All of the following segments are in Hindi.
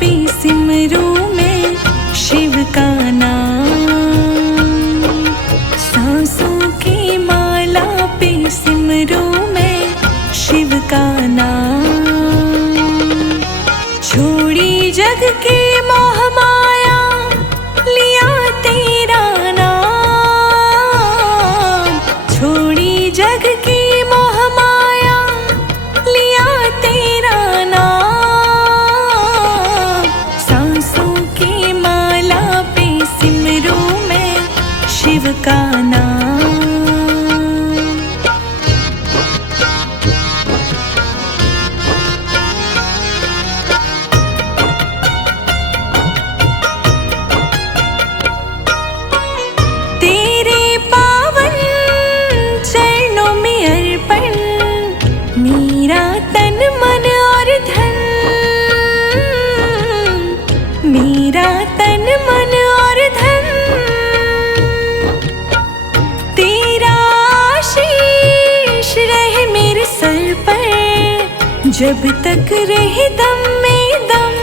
पे सिमरू मैं शिव का नाम। सांसों की माला पे सिमरू मैं शिव का नाम। छोड़ी जग की मोह माया लिया तेरा नाम। छोड़ी जग की मोह माया लिया तेरा नाम। सांसों की माला पे सिमरू मैं शिव का नाम। तेरे पावन चरणों में अर्पण मेरा तन मन और धन। मेरा तन मन और धन तेरा आशीष रहे मेरे सर पर। जब तक रहे दम में दम।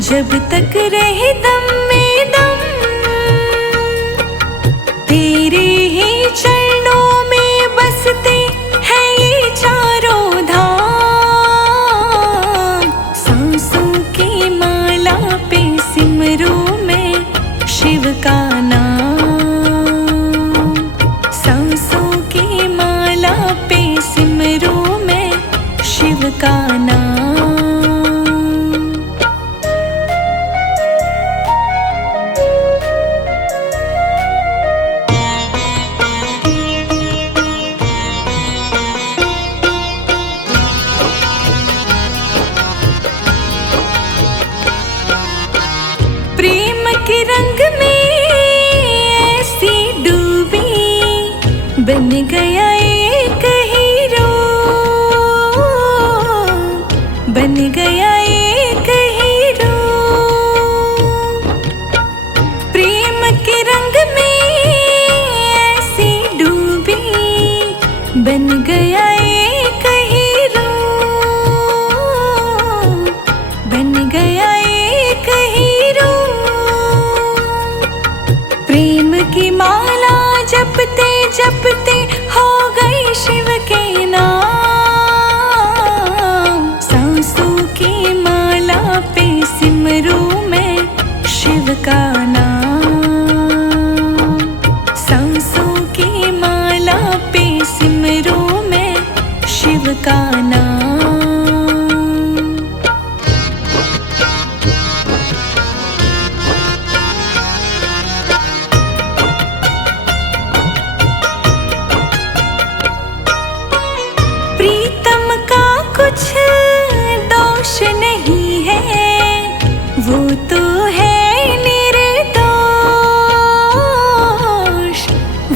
जब तक रहे दम में दम तेरे ही चरणों में बसते हैं ये चारों धाम। सांसों की माला पे सिमरू मैं शिव का नाम। सांसों की माला पे सिमरू मैं शिव का नाम। प्रेम के रंग में ऐसी डूबी बन गया एक हीरो। बन गया एक हीरो। प्रेम के रंग में ऐसी डूबी बन गया एक हीरो। बन गया एक हीरो। प्रेम की माला जपते जपते हो गई शिव के नाम। सांसों की माला पे सिमरू मैं शिव का नाम। सांसों की माला पे सिमरू मैं शिव का नाम। प्रीतम का कुछ दोष नहीं है वो तो है निर्दोष।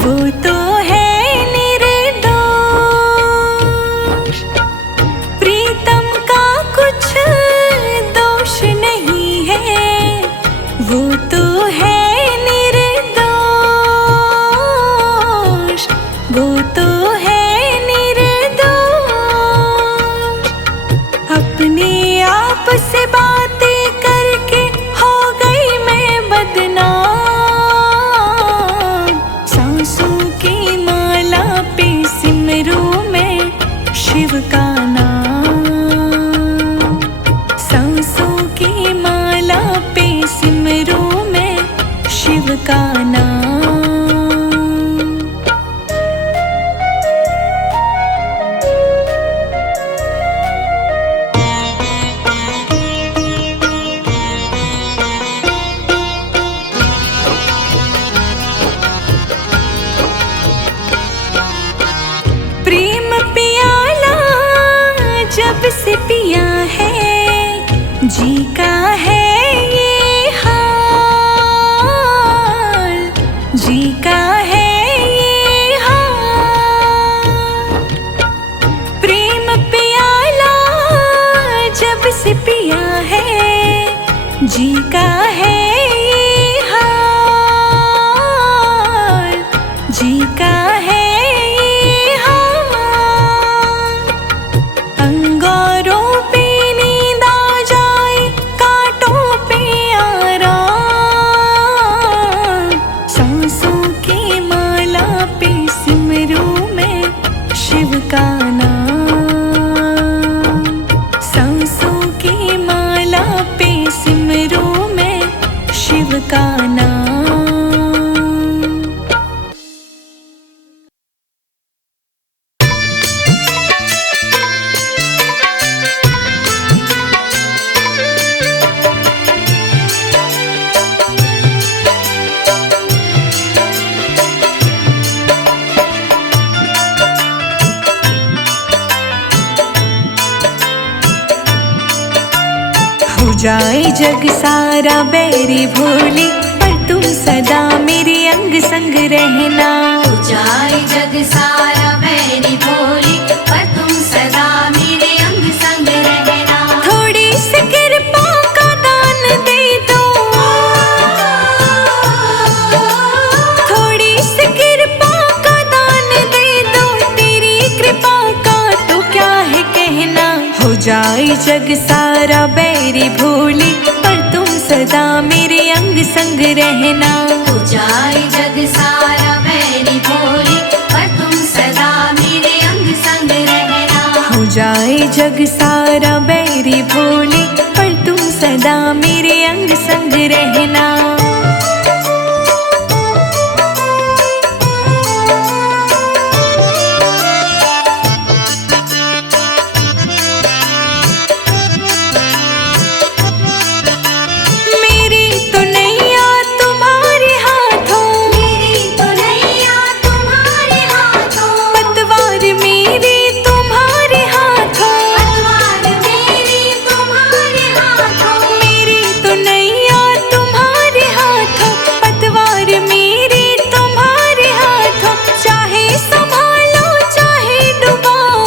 वो तो है निर्दोष। प्रीतम का कुछ दोष नहीं है वो तो है निर्दोष। वो तो है अपने आप से बातें करके हो गई मैं बदनाम। सांसों की माला पे सिमरू मैं शिव का नाम। सांसों की माला पे सिमरू मैं शिव का नाम। प्रेम पियाला जब से पिया है जी का है ये हाल। जी का है ये हाल। प्रेम पियाला जब से पिया है जी का है ये हाल। जी का है ये हाल। अंगारों का नाम। सांसों की माला पे सिमरूं मैं शिव का नाम। हो जाए जग सारा बैरी भोली, पर तुम सदा मेरे अंग संग रहना। हो जाए जग सारा बैरी भोली, पर तुम सदा मेरे अंग संग रहना। थोड़ी सी कृपा का दान दे दो, थोड़ी सी कृपा का दान दे दो, तेरी कृपा का तो क्या है कहना। हो जाए जग सारा बैरी भोली, पर तुम सदा मेरे अंग संग रहना। हो जाए जग सारा बैरी भोली, पर तुम सदा मेरे अंग संग रहना। हो जाए जग सारा बैरी भोली, पर तुम सदा मेरे अंग संग रहना। मेरी तो नैया तुम्हारे हाथों, मेरी तो नैया तुम्हारे हाथों, पतवार मेरी तुम्हारे हाथों, पतवार मेरी तुम्हारे हाथों। मेरी तो नैया तुम्हारे हाथों, पतवार मेरी तुम्हारे हाथों। चाहे संभालो चाहे डुबाओ,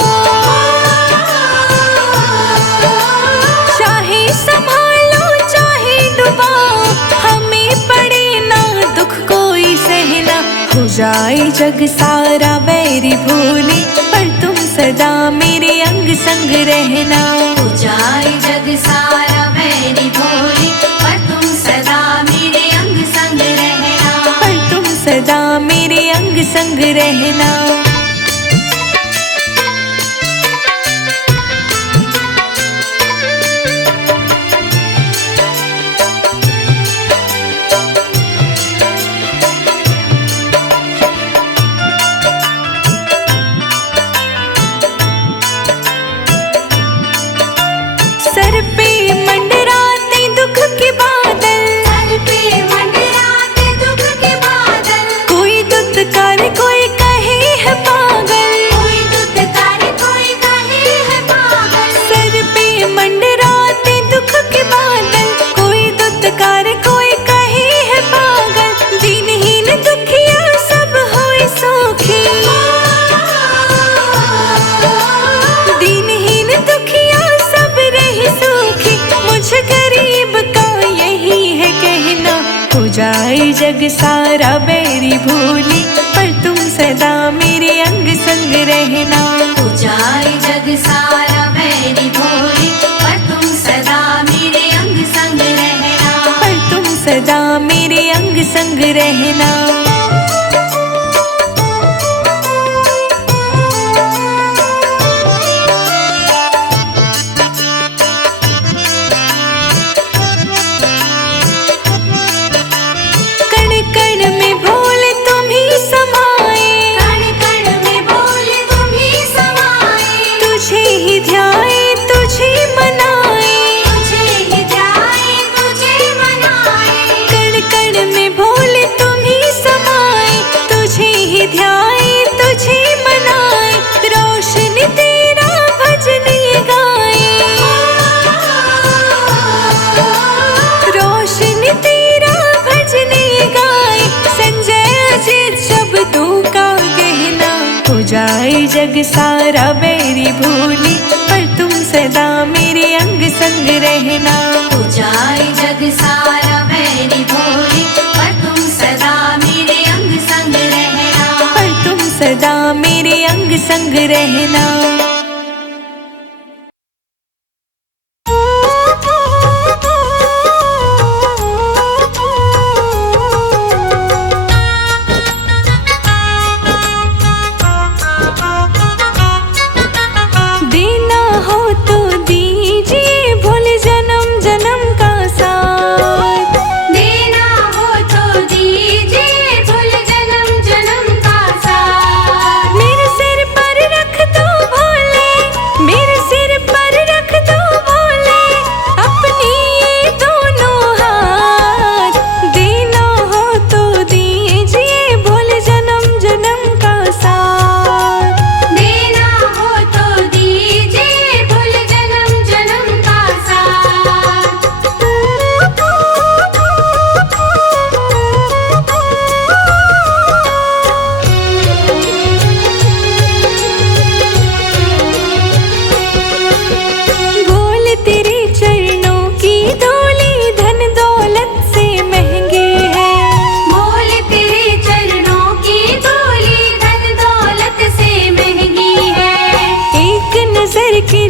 चाहे संभालो चाहे डुबाओ, हमें पड़े ना दुख कोई सहना। हो जाए जग सारा बैरी भोली, पर तुम सदा मेरे अंग संग रहना। हो जाए जग सारा बैरी भोली, पर तुम सदा मेरे अंग संग रहना। पर तुम सदा मेरे अंग संग रहना। सर पे मंडराते दुख के बादल, सर पे मंडराते दुख के बादल, कोई दुत्कार कोई कहे है पागल, कोई दुत्कार कोई कहे है पागल। सर पे मंडराते दुख के बादल, कोई दुत्कार कोई कहे है पागल। दीनहीन दुखिया सब होए सुखी, दीनहीन दुखिया सब रहे सुखी, मुझ गरीब का यही है कहना। हो जाए जग सारा बैरी भोली, पर तुम सदा मेरे अंग संग रहना। हो जाए जग सारा बैरी भोली, पर तुम सदा मेरे अंग संग रहना। पर तुम सदा मेरे अंग संग रहना। कण कण में भोले तुम ही समाए, कण कण में बोले तुम ही समाए, तुझे ही ध्याए तुझे मनाए। तुझे ही ध्याए तुझे मनाए। कण कण में भोले तुम ही समाए, तुझे ही ध्याए तुझे मनाए। रोशन तेरा भजन ये गाए, रोशन तेरा भजन ये गाए। संजय अजित शब्दों का गहना। हो जाए जग सारा बैरी भोली, पर तुम सदा मेरे अंग संग रहना। हो जाए जग सारा बैरी भोली, पर तुम सदा मेरे अंग संग रहना। पर तुम सदा मेरे अंग संग रहना।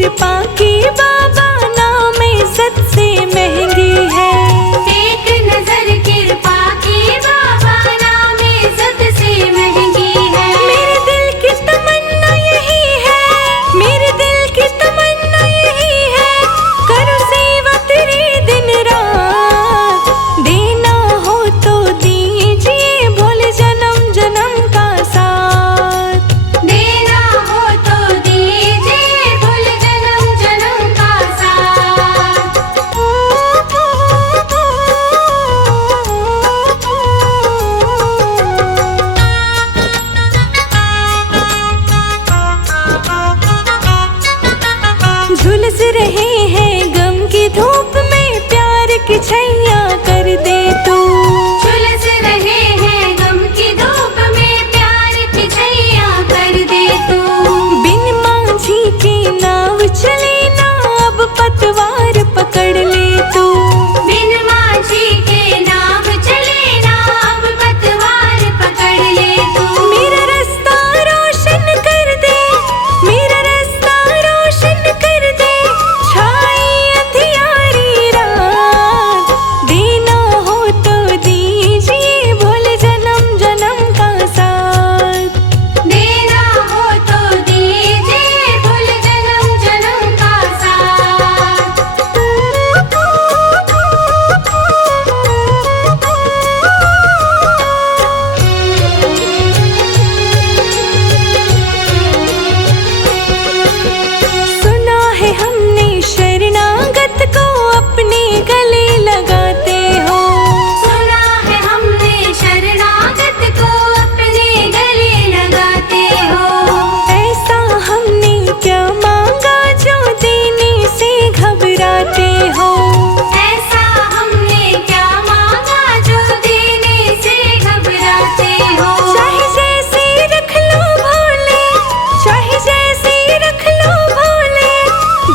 कृपा की बाबा नाम इज्जत से महंगी है। एक नजर कृपा की बाबा नाम इज्जत से महंगी है। मेरे दिल की तमन्ना यही है, मेरे दिल की तमन्ना यही है, करो सेवा तेरी दिन रात। देना हो तो दीजिए भोले जन्म जन्म का साथ। देना हो तो दीजिए भूल जन्म जन्म का साथ। झुलस रहे हैं गम की धूप में, प्यार की छैया कर दे तू। झुलस रहे हैं गम की धूप में, प्यार की छैया कर दे तू। बिन माझी की नाव चले ना, अब पतवार पकड़ ले तू। बिन माझी के नाव चले ना, अब पतवार पकड़ ले तू। मेरा रास्ता रोशन कर दे, मेरा रास्ता रोशन कर दे, छाई अंधियारी रात। देना हो तो दीजिए भोले जन्म जन्म का साथ। देना हो तो दीजिए भूल जन्म जन्म का साथ। सुना है हमने शरणागत को अपने गले लगाते हो। सुना है हमने शरणागत को अपने गले लगाते हो। ऐसा हमने क्या मांगा जो देने से घबराते हो। ऐसा हमने क्या मांगा जो देने से घबराते हो। चाहे जैसे रख लो भोले, चाहे जैसे रख लो भोले,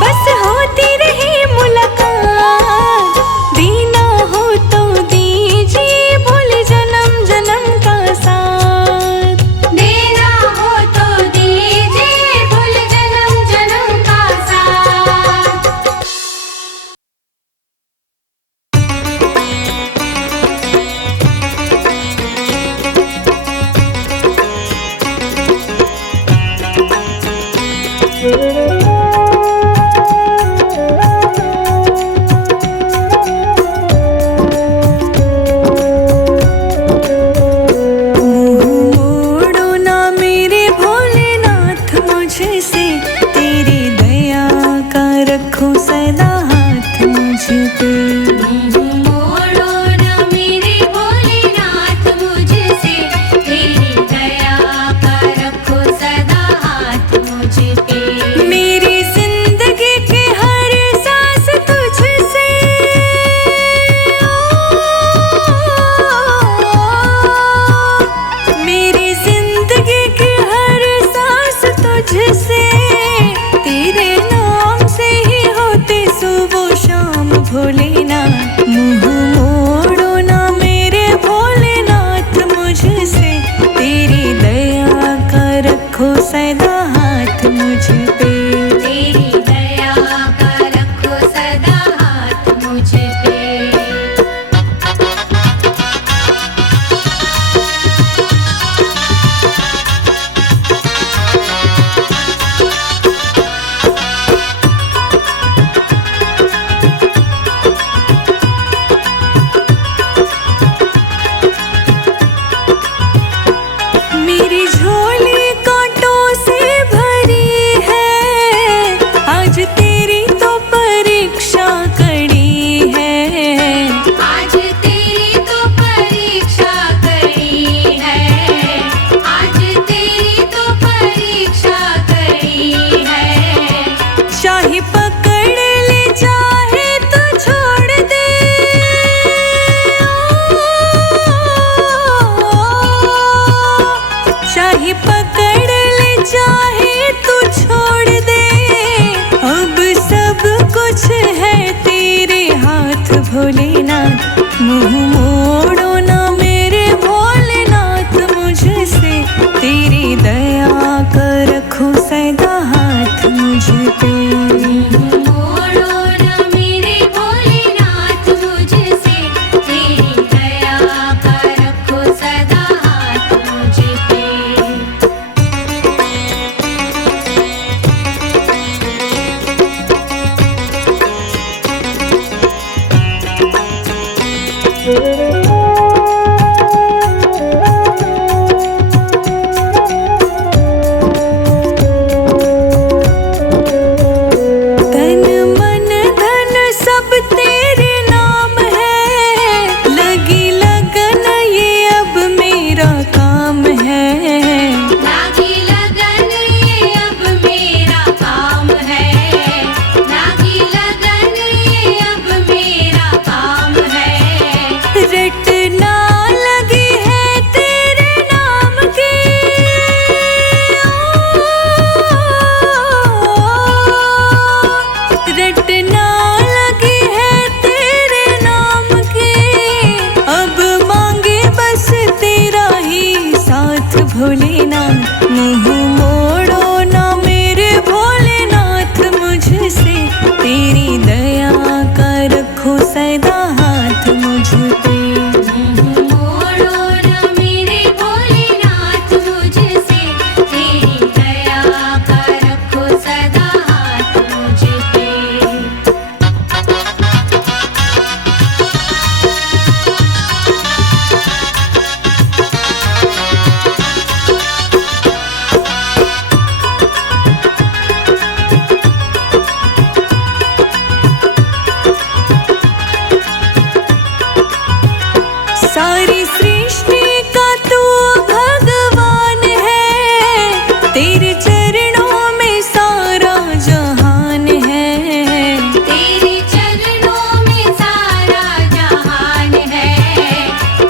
बस होती रहे मुलाकात। देना हो तो दीजिए भोले जन्म जन्म का साथ। देना हो तो दीजिए भूल जन्म जन्म का साथ। मोड़ो ना मेरे भोलेनाथ मुझसे, तेरी दया का रखो सदा हाथ मुझ पे। मोड़ो ना मेरे भोलेनाथ मुझसे, तेरी दया का रखो सदा हाथ मुझ पे। मेरी जिंदगी के हर सांस तुझसे, मेरी जिंदगी की हर सांस तुझसे, तेरे नाम से ही होते सुबह शाम भोलेनाथ। मुँह मोड़ो ना मेरे भोलेनाथ मुझसे, तेरी दया का रखो सदा हाथ मुझ पे। तेरी दया का रखो सदा हाथ मुझ पे। मेरी झोली कांटों से भरी है, आज तेरी तो परीक्षा कड़ी है। आज तेरी तो परीक्षा कड़ी है। आज तेरी तो परीक्षा कड़ी है। चाहे पकड़ ले चाहे तो छोड़ दे, चाहे पकड़ ले चाहे तू छोड़ दे। अब सब कुछ है तेरे हाथ भोलेनाथ। मुँह मोड़ो ना मेरे भोलेनाथ मुझसे, तेरी दया कर रखो सदा हाथ मुझ पे। मोड़ो न मेरे भोलेनाथ मुझसे, तेरी दया का रखो सदा हाथ मुझ पे। तन मन धन सब तेरे नाम है, लगी लगन ये अब मेरा काम है। लागी लगन ये अब मेरा काम है, लागी लगन ये अब मेरा काम है। रटना लगी है तेरे नाम की, रटना लगी है तेरे नाम की। अब मांगे बस तेरा ही साथ भोलेनाथ, मुँह मोड़ो ना मेरे भोलेनाथ मुझसे, तेरी दया का रखो सदा हाथ मुझ पे। मोड़ो न मेरे भोलेनाथ मुझसे, तेरी दया का रखो सदा हाथ मुझ पे। सारी सृष्टि का तू भगवान है, तेरे चरणों में सारा जहान है। तेरे चरणों में सारा जहान है,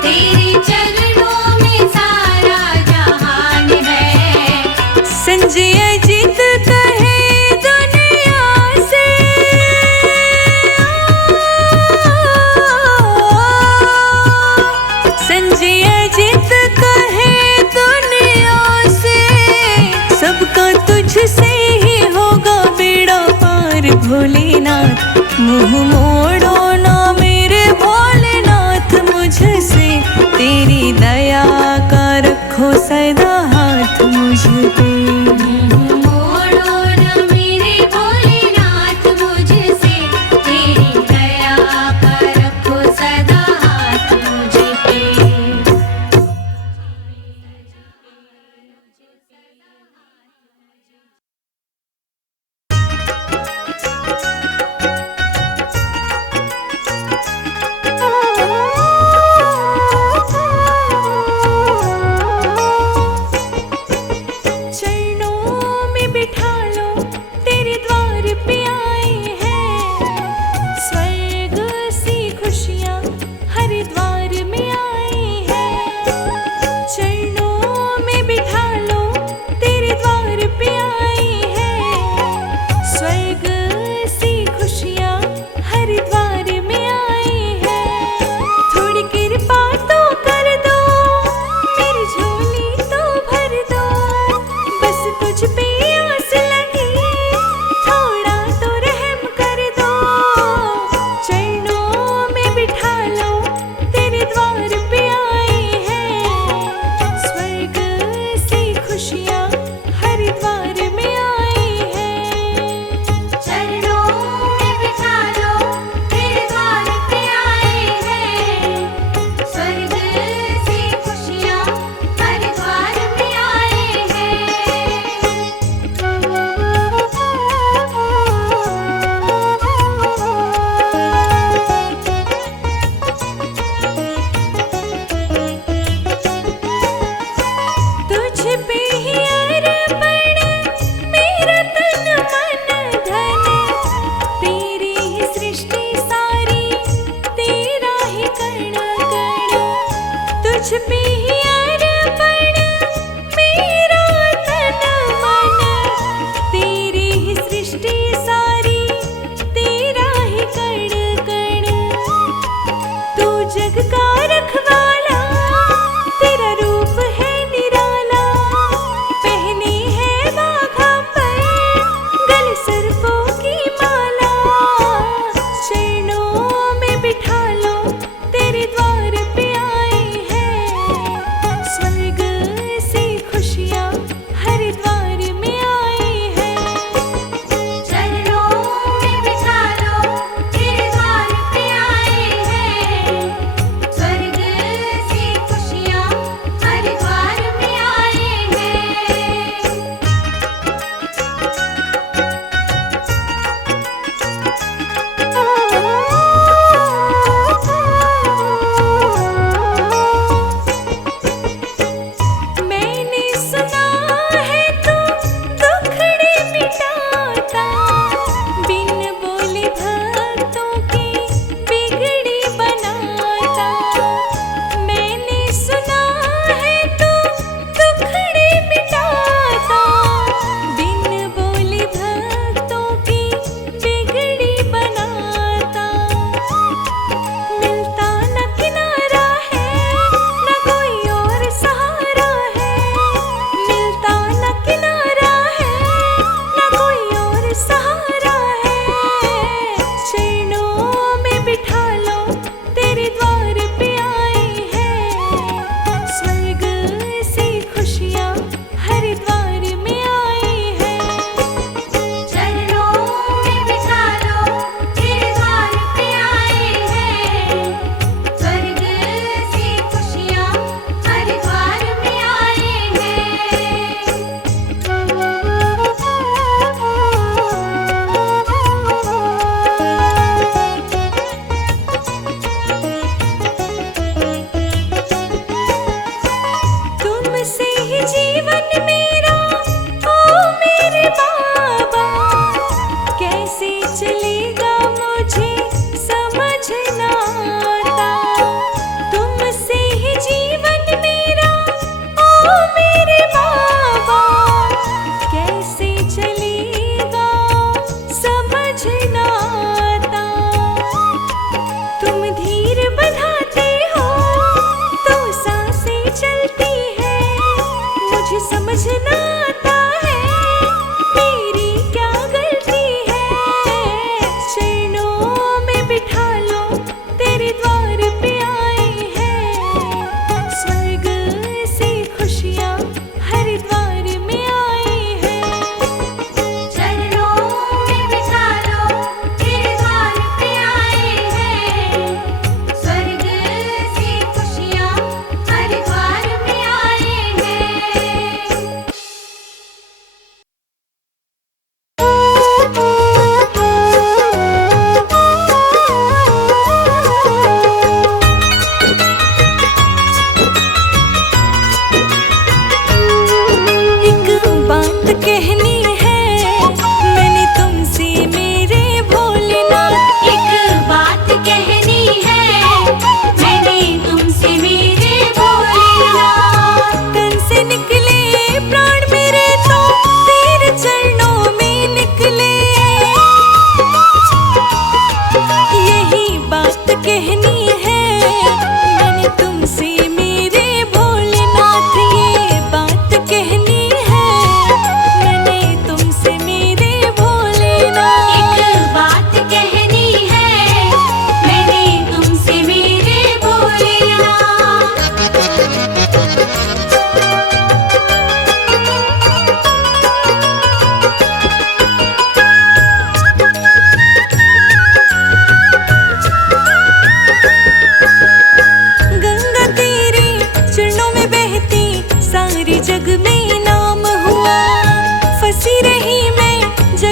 तेरे चरणों में सारा जहान है। संजय जीत कहे दुनिया से, संजय जीत कहे दुनिया से, सबका तुझसे ही होगा बेड़ा पार भोलेनाथ। मुँह मोड़ो ना मेरे भोलेनाथ मुझसे, तेरी दया का रखो सदा हाथ मुझ पे। मोड़ो न मेरे भोलेनाथ मुझसे, तेरी दया का रखो सदा हाथ मुझ पे।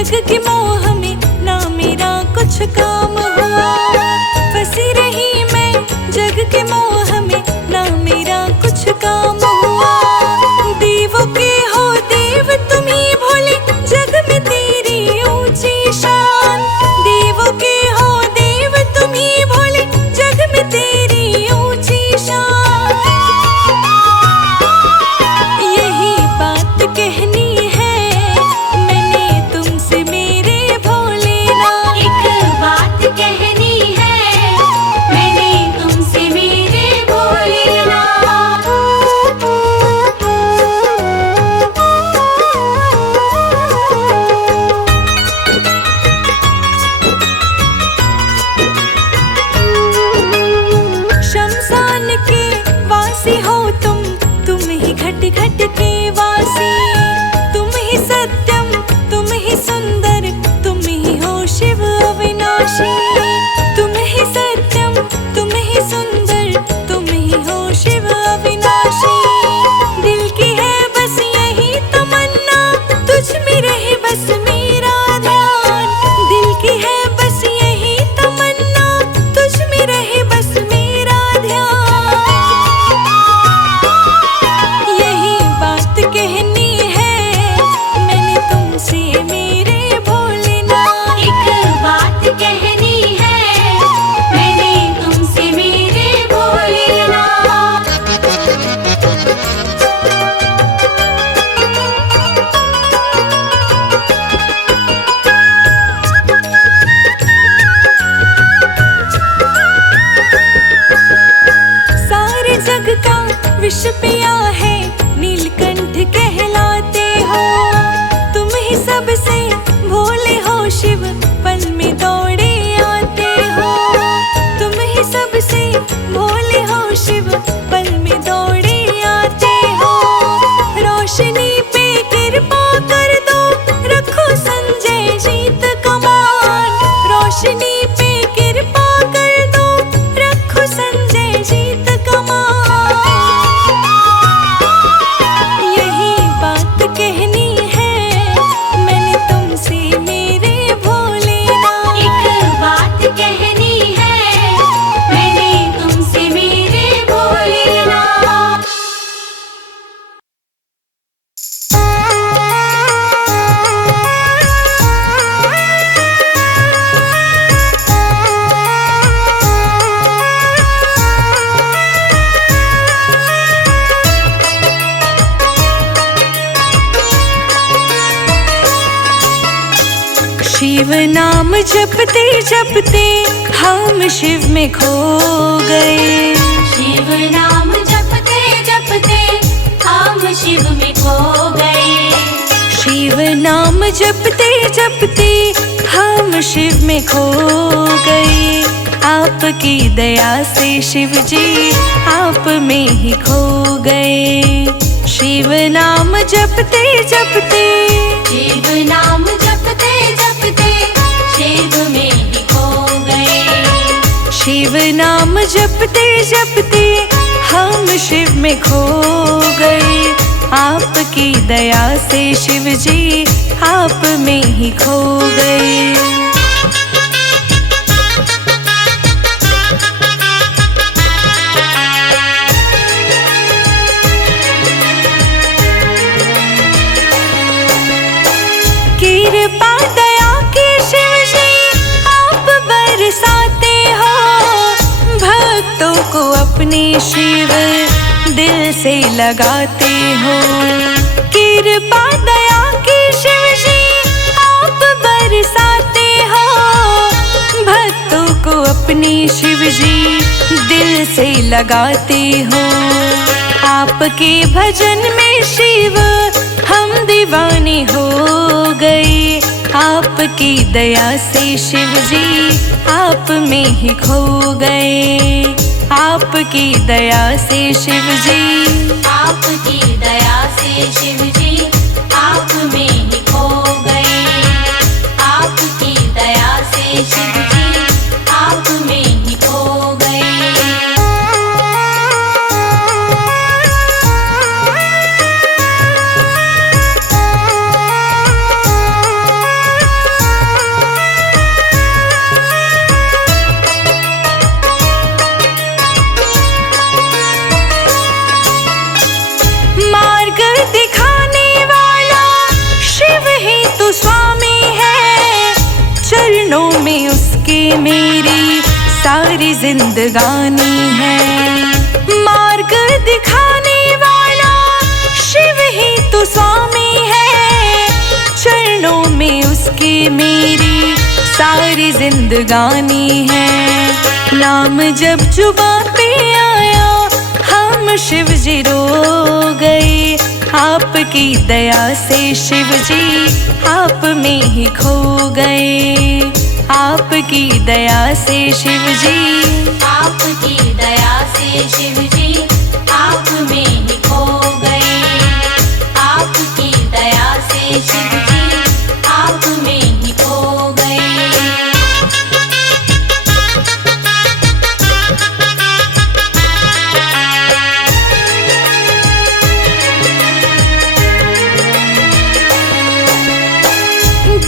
जग के मोह में ना मेरा कुछ काम हुआ। फंसी रही मैं जग के मोह में ना मेरा कुछ काम हुआ। देवों के हो देव तुम ही भोले, जग में तेरी ऊंची शान। देवों के हो देव तुम ही भोले, जग में तेरी ऊंची शान। यही बात कहनी है मैंने तुमसे मेरे भोलेनाथ। एक बात कहनी है मैंने तुमसे मेरे भोलेनाथ। शमशान के वासी हो तुम ही घट घट के वासी। तुम ही सत्यम तुम ही सुंदर, तुम ही हो शिव अविनाशी। तुम ही सत्यम तुम ही सुंदर, तुम ही हो शिव अविनाशी। दिल की है बस यही तमन्ना, तुझ में रहे बस मेरा ध्यान। दिल की है बस यही तमन्ना, तुझ में रहे बस मेरा ध्यान। यही बात कहनी है मैंने तुमसे मेरे भोलेनाथ। एक बात कहनी है मैंने तुमसे मेरे भोलेनाथ। सारे जग का विष पिया है नीलकंठ कहलाते हो। तुम ही सबसे भोले हो शिव, पल में दौड़े आते हो। तुम ही सबसे भोले हो शिव, पल में दौड़े आते हो। रोशनी पे कृपा कर दो, रखो संजय जीत कमान। रोशनी पे कृपा कर दो, रखो संजय जीत कमान। यही बात कहनी है मैंने तुमसे मेरे भोलेनाथ। एक बात कहनी है मैंने तुमसे मेरे भोलेनाथ। शिव नाम जपते जपते हम शिव में खो गए। शिव नाम जपते जपते हम शिव में खो गए। शिव नाम जपते जपते हम शिव में खो गए। आपकी दया से शिव जी आप में ही खो गए। शिव नाम जपते जपते शिव नाम जपते जपते शिव में ही खो गए। शिव नाम जपते जपते हम शिव में खो गए। आपकी दया से शिव जी आप में ही खो गए। कृपा दया के शिव जी आप बरसाते हो। भक्तों को अपने शिव दिल से लगाते हो। कृपा दया के शिव जी आप बरसाते हो। भक्तों को अपने शिव जी दिल से लगाते हो। आपके भजन में शिव हम दीवाने हो गए। आपकी दया से शिव जी आप में ही खो गए। आपकी दया से शिव जी आपकी दया से शिव जी आप में ही खो गए। आपकी दया से शिव जी आप में ही खो गए। मेरी सारी जिंदगानी है। मार्ग दिखाने वाला शिव ही तो स्वामी है, चरणों में उसके मेरी सारी जिंदगानी है। नाम जब जुबां पे आया हम शिव जी रो गए, आपकी दया से शिव जी आप में ही खो गए। आपकी दया से शिव जी, आपकी दया से शिव जी आप में ही खो गए। आपकी दया से शिव जी आप में ही खो गए।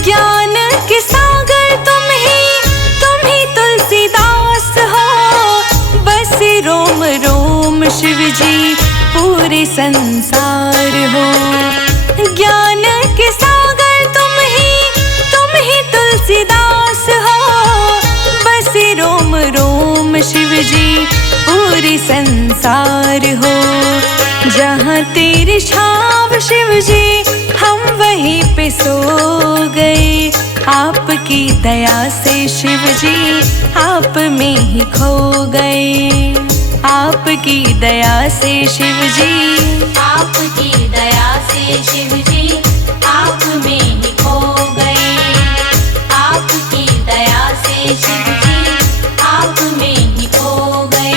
ज्ञान के सागर तुम ही तुलसीदास हो। बस रोम रोम शिव जी पूरे संसार हो। ज्ञान के सागर तुम ही तुलसीदास हो। बस रोम रोम शिव जी पूरे संसार हो। जहाँ तेरी छाव शिव जी हम वहीं पे सो गए। आपकी दया से शिव जी आप में ही खो गए। आपकी दया से शिव जी, आपकी दया से शिव जी आप में ही खो गए। आपकी दया से शिव जी आप में ही खो गए।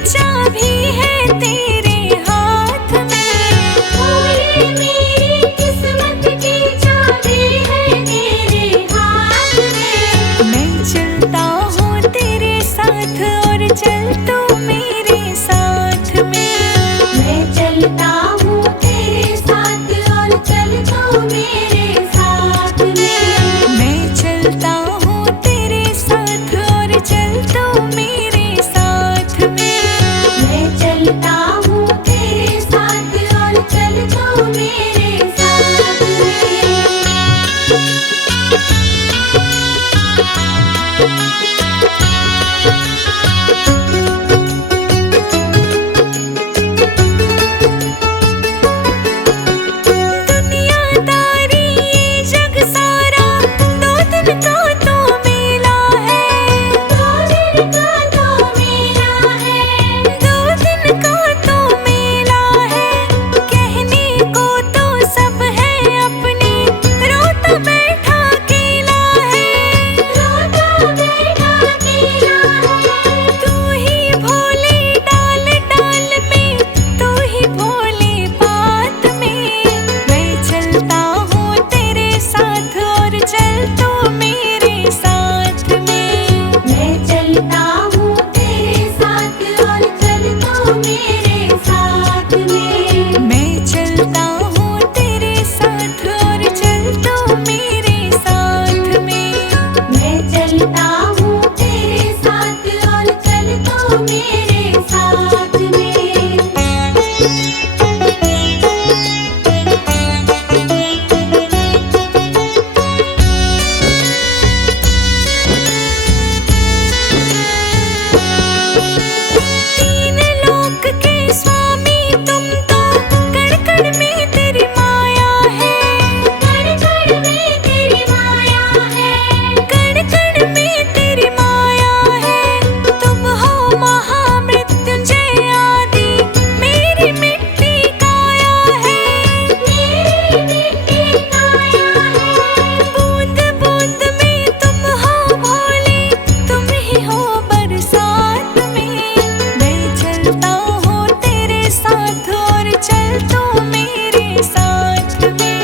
चाबी है तेरे हाथ में। भोले मेरी किस्मत की चाबी है तेरे हाथ में। मैं चलता हूँ तेरे साथ और चल तू मेरे साथ में। मैं चलता हूँ तेरे साथ और चल तू मेरे साथ में। मैं चलता हूँ तेरे साथ और चल तू मेरे साथ में। मैं चलता हूँ तेरे साथ और चल तू मेरे साथ में। दुनियादारी ये जग सारा 2 दिन का तो मेला है। 2 दिन का तो मेला है। 2 दिन का तो मेला है। कहने को तो सब है अपनी, रोता बैठा अकेला है। रोता बैठा अकेला है। तू ही भोले डाल डाल में, तू ही भोले बात में। मैं चलता हूँ तेरे साथ और चल तू मेरे साथ में। मैं चलता हूँ तेरे साथ और चल तू मेरे साथ में। मैं चलता हूँ तेरे साथ और चल तू मेरे साथ में। मैं चलता हूँ तेरे साथ और चल तू मेरे साथ में। तीन लोक के स्वामी तुम तो, कण कण में तेरी माया है। कण कण में तेरी माया है। कण कण में तेरी माया है। तुम हो महामृत्युंजय आदि, मेरी मिट्टी काया है। मेरी मिट्टी काया है। बूंद बूंद में तुम हो भोले, तुम ही हो बरसात में। मैं चलता हूँ तेरे साथ और चल तू मेरे साथ में।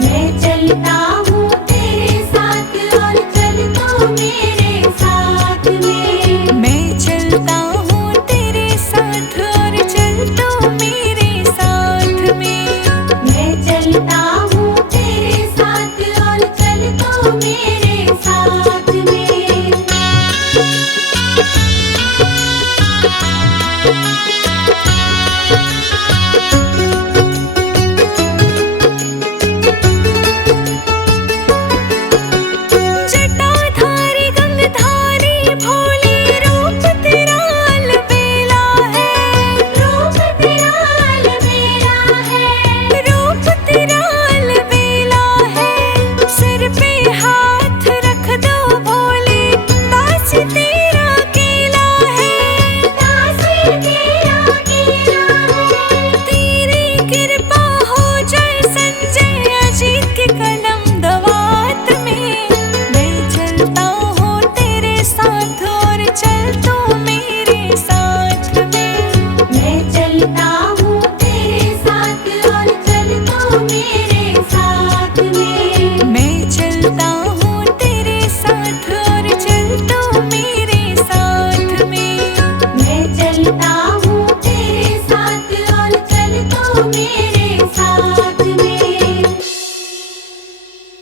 मैं चलता हूँ तेरे साथ और चल तू मेरे साथ में। मैं चलता हूँ तेरे साथ और चल तू मेरे साथ में। मैं चलता हूँ तेरे साथ में